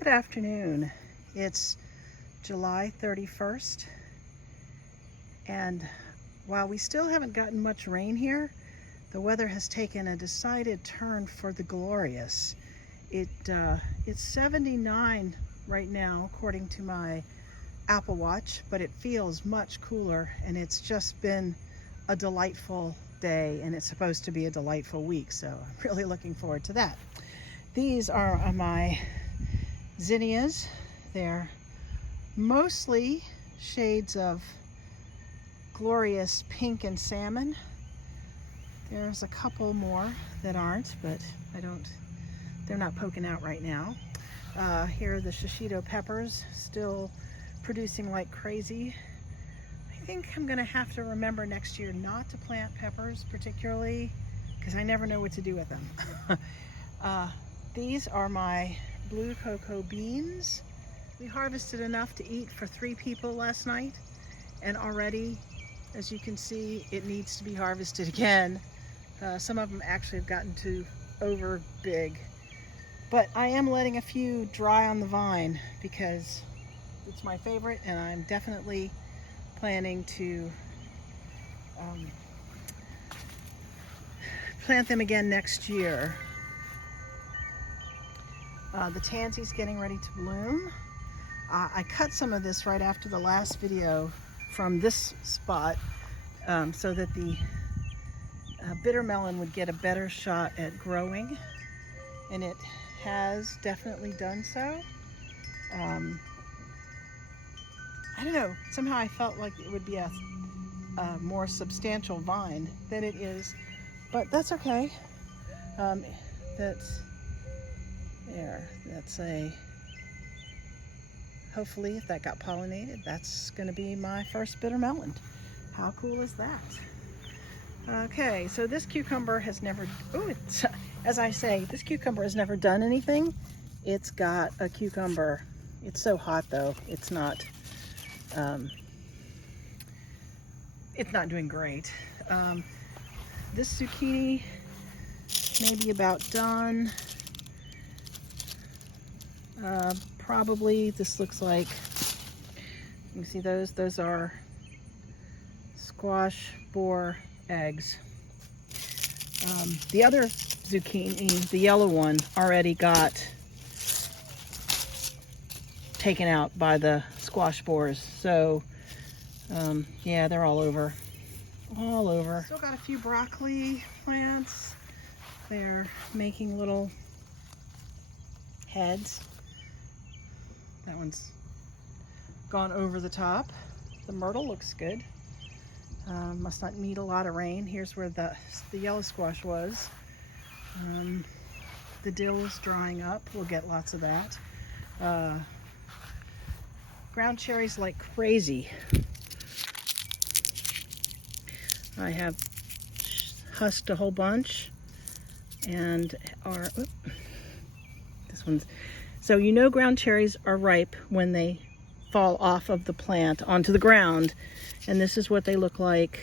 Good afternoon. It's July 31st, and while we still haven't gotten much rain here, the weather has taken a decided turn for the glorious. It's 79 right now according to my Apple Watch, but it feels much cooler, and it's just been a delightful day, and it's supposed to be a delightful week, so I'm really looking forward to that. These are my zinnias. They're mostly shades of glorious pink and salmon. There's a couple more that aren't, but they're not poking out right now. Here are the shishito peppers, still producing like crazy. I think I'm gonna have to remember next year not to plant peppers particularly, because I never know what to do with them. These are my blue cocoa beans. We harvested enough to eat for 3 people last night, and already, as you can see, it needs to be harvested again. Some of them actually have gotten too over big, but I am letting a few dry on the vine because it's my favorite, and I'm definitely planning to plant them again next year. The tansy's getting ready to bloom. I cut some of this right after the last video from this spot so that the bitter melon would get a better shot at growing, and it has definitely done so. I don't know, somehow I felt like it would be a more substantial vine than it is, but that's okay. Hopefully if that got pollinated, that's gonna be my first bitter melon. How cool is that? Okay, so this cucumber has never, as I say, this cucumber has never done anything. It's got a cucumber. It's so hot though, it's not doing great. This zucchini may be about done. Probably, this looks like, you can see those are squash borer eggs. The other zucchini, the yellow one, already got taken out by the squash borers. So yeah, they're all over. Still got a few broccoli plants. They're making little heads. That one's gone over the top. The myrtle looks good. Must not need a lot of rain. Here's where the yellow squash was. The dill is drying up. We'll get lots of that. Ground cherries like crazy. I have husked a whole bunch, and this one's, so you know ground cherries are ripe when they fall off of the plant onto the ground, and this is what they look like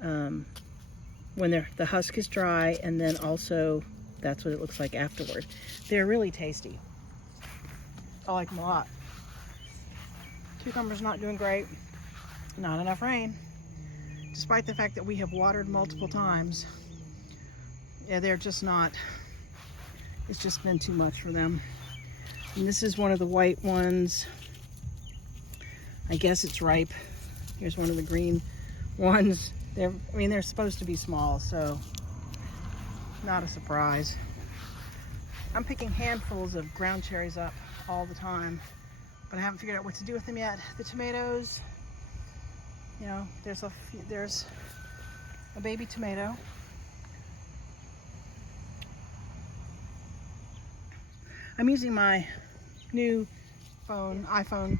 when the husk is dry, and then also that's what it looks like afterward. They're really tasty. I like them a lot. Cucumber's not doing great. Not enough rain. Despite the fact that we have watered multiple times, yeah, they're just not, it's just been too much for them. And this is one of the white ones. I guess it's ripe. Here's one of the green ones. They're supposed to be small, so not a surprise. I'm picking handfuls of ground cherries up all the time, but I haven't figured out what to do with them yet. The tomatoes, you know, there's a baby tomato. I'm using my new iPhone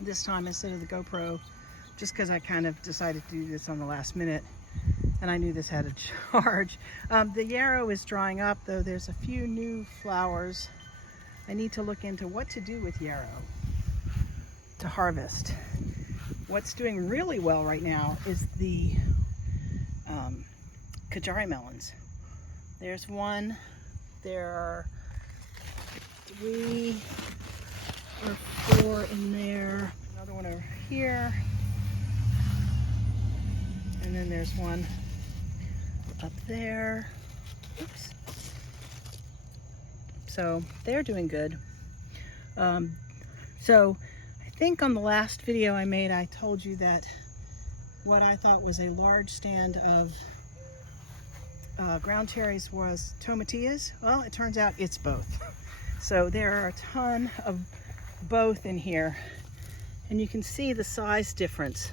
this time instead of the GoPro, just because I kind of decided to do this on the last minute, and I knew this had a charge. The yarrow is drying up, though there's a few new flowers. I need to look into what to do with yarrow to harvest. What's doing really well right now is the Kajari melons. There's one. There are 3 or 4 in there. Another one over here. And then there's one up there. Oops. So they're doing good. So I think on the last video I made, I told you that what I thought was a large stand of ground cherries was tomatillas. Well, it turns out it's both. So there are a ton of both in here, and you can see the size difference.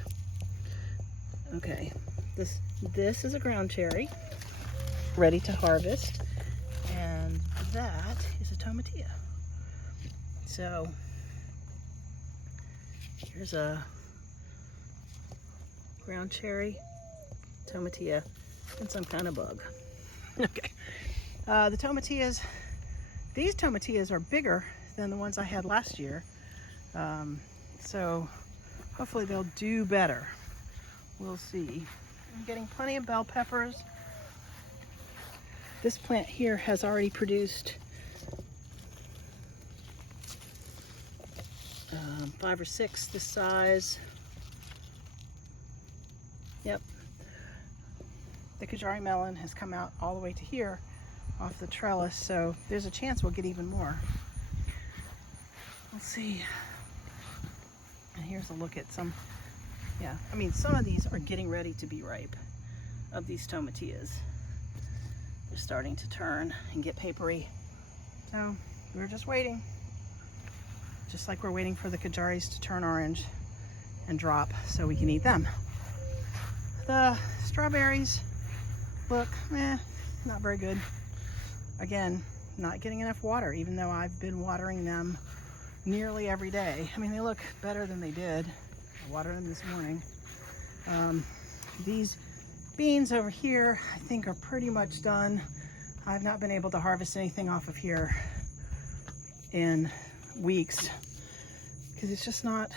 Okay, this is a ground cherry ready to harvest, and that is a tomatilla. So here's a ground cherry, tomatilla, and some kind of bug. Okay, the tomatillas, these tomatillas are bigger than the ones I had last year. So hopefully they'll do better. We'll see. I'm getting plenty of bell peppers. This plant here has already produced 5 or 6 this size. Yep. The Kajari melon has come out all the way to here off the trellis, so there's a chance we'll get even more. We'll see. And here's a look at some, yeah, I mean, some of these are getting ready to be ripe, of these tomatillas. They're starting to turn and get papery. So we're just waiting. Just like we're waiting for the Kajaris to turn orange and drop so we can eat them. The strawberries look, not very good. Again, not getting enough water, even though I've been watering them nearly every day. I mean, they look better than they did. I watered them this morning. These beans over here, I think, are pretty much done. I've not been able to harvest anything off of here in weeks because it's just not,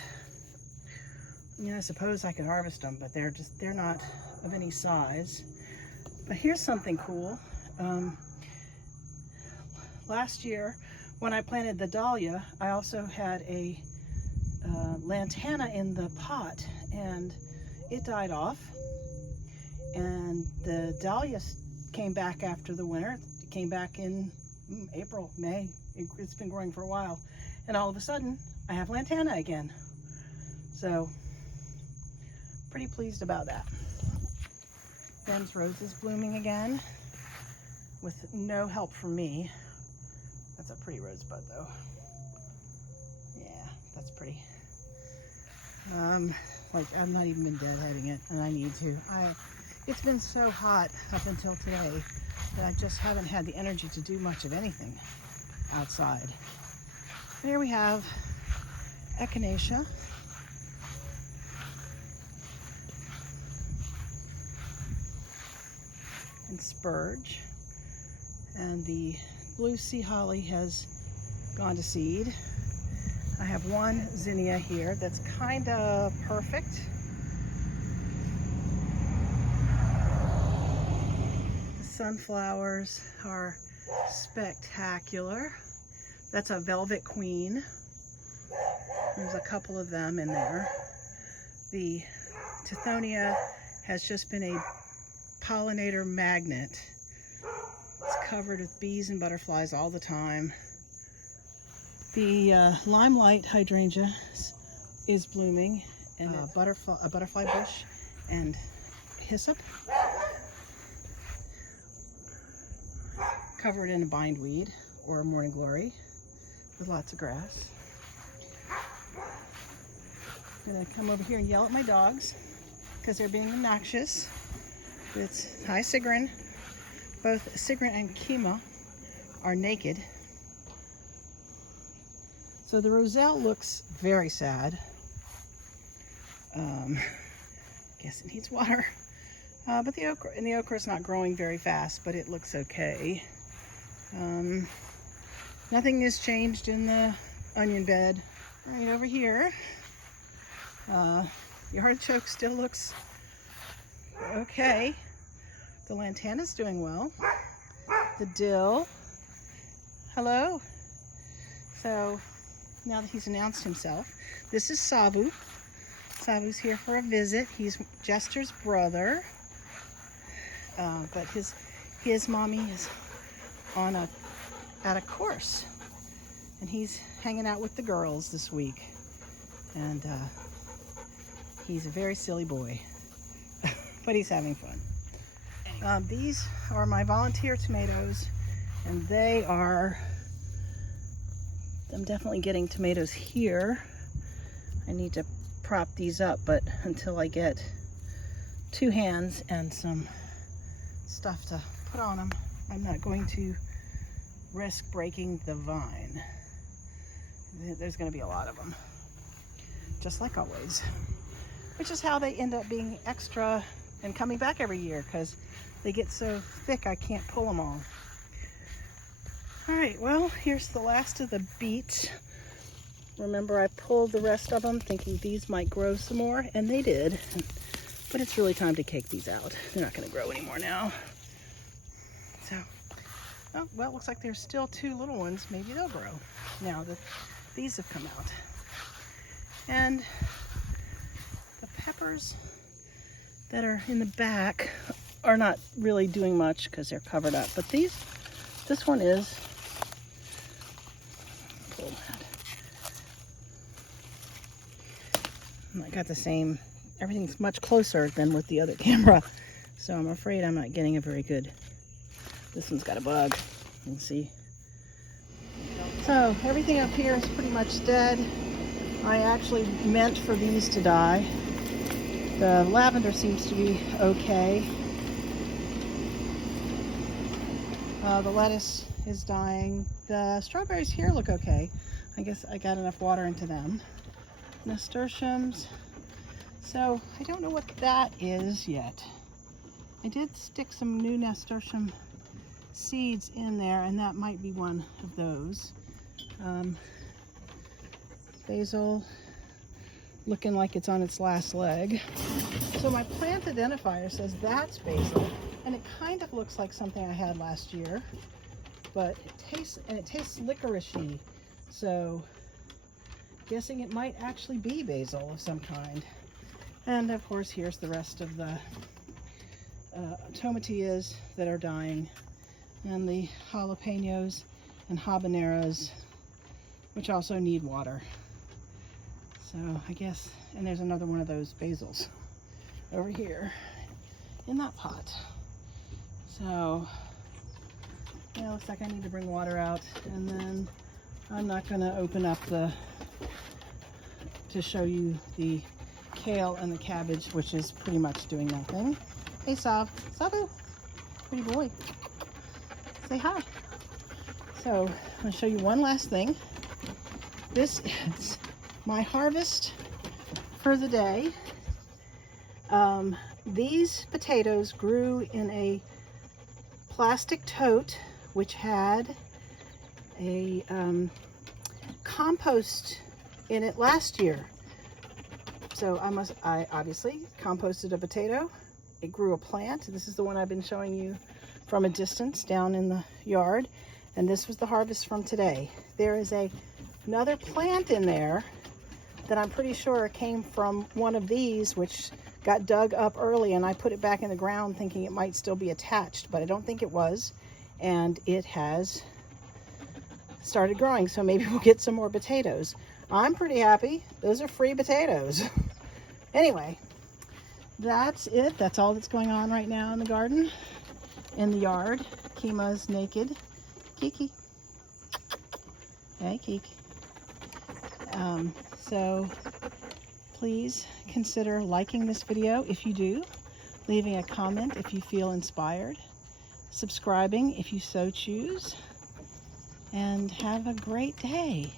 I mean, I suppose I could harvest them, but they're not of any size. But here's something cool. Last year when I planted the dahlia, I also had a lantana in the pot, and it died off, and the dahlia came back after the winter. It came back in April, May. It's been growing for a while, and all of a sudden I have lantana again. So pretty pleased about that. Ben's rose is blooming again with no help from me. That's a pretty rosebud though. Yeah, that's pretty. Like, I've not even been deadheading it, and I need to. It's been so hot up until today that I just haven't had the energy to do much of anything outside. But here we have echinacea. And spurge. And the blue sea holly has gone to seed. I have one zinnia here that's kind of perfect. The sunflowers are spectacular. That's a velvet queen. There's a couple of them in there. The tithonia has just been a pollinator magnet. It's covered with bees and butterflies all the time. The limelight hydrangea is blooming, and a butterfly bush and hyssop, covered in a bindweed or morning glory with lots of grass. I'm gonna come over here and yell at my dogs because they're being obnoxious. It's hi Sigrun. Both Sigrun and Kima are naked. So the roselle looks very sad. Guess it needs water. But the okra is not growing very fast, but it looks okay. Nothing has changed in the onion bed. Right over here, the artichoke still looks okay. The lantana's doing well. The dill, hello. So now that he's announced himself, this is Sabu. Sabu's here for a visit. He's Jester's brother, but his mommy is at a course, and he's hanging out with the girls this week, and he's a very silly boy, but he's having fun. These are my volunteer tomatoes, and I'm definitely getting tomatoes here. I need to prop these up, but until I get 2 hands and some stuff to put on them, I'm not going to risk breaking the vine. There's going to be a lot of them, just like always, which is how they end up being extra and coming back every year, because they get so thick I can't pull them all. All right, well, here's the last of the beets. Remember, I pulled the rest of them thinking these might grow some more, and they did. But it's really time to cake these out. They're not going to grow anymore now. So, oh, well, it looks like there's still 2 little ones. Maybe they'll grow now that these have come out. And the peppers that are in the back are not really doing much because they're covered up. But this one is. Pull that. I got the same, everything's much closer than with the other camera, so I'm afraid I'm not getting a very good. This one's got a bug. You can see. So everything up here is pretty much dead. I actually meant for these to die. The lavender seems to be okay. The lettuce is dying. The strawberries here look okay. I guess I got enough water into them. Nasturtiums. So I don't know what that is yet. I did stick some new nasturtium seeds in there, and that might be one of those. Basil looking like it's on its last leg. So my plant identifier says that's basil, and it kind of looks like something I had last year, but it tastes licoricey. So guessing it might actually be basil of some kind. And of course, here's the rest of the tomatillas that are dying, and the jalapenos and habaneros, which also need water. So I guess, and there's another one of those basils over here in that pot. So yeah, looks like I need to bring water out, and then I'm not going to open up to show you the kale and the cabbage, which is pretty much doing nothing. Hey, Sabu, pretty boy, say hi. So I'm going to show you one last thing. This is my harvest for the day. These potatoes grew in a plastic tote, which had a compost in it last year. So I obviously composted a potato. It grew a plant. This is the one I've been showing you from a distance down in the yard. And this was the harvest from today. There is another plant in there that I'm pretty sure came from one of these, which got dug up early, and I put it back in the ground thinking it might still be attached, but I don't think it was. And it has started growing, so maybe we'll get some more potatoes. I'm pretty happy. Those are free potatoes. Anyway, that's it. That's all that's going on right now in the garden, in the yard. Kima's naked. Kiki. Hey, Kiki. So please consider liking this video if you do, leaving a comment if you feel inspired, subscribing if you so choose, and have a great day.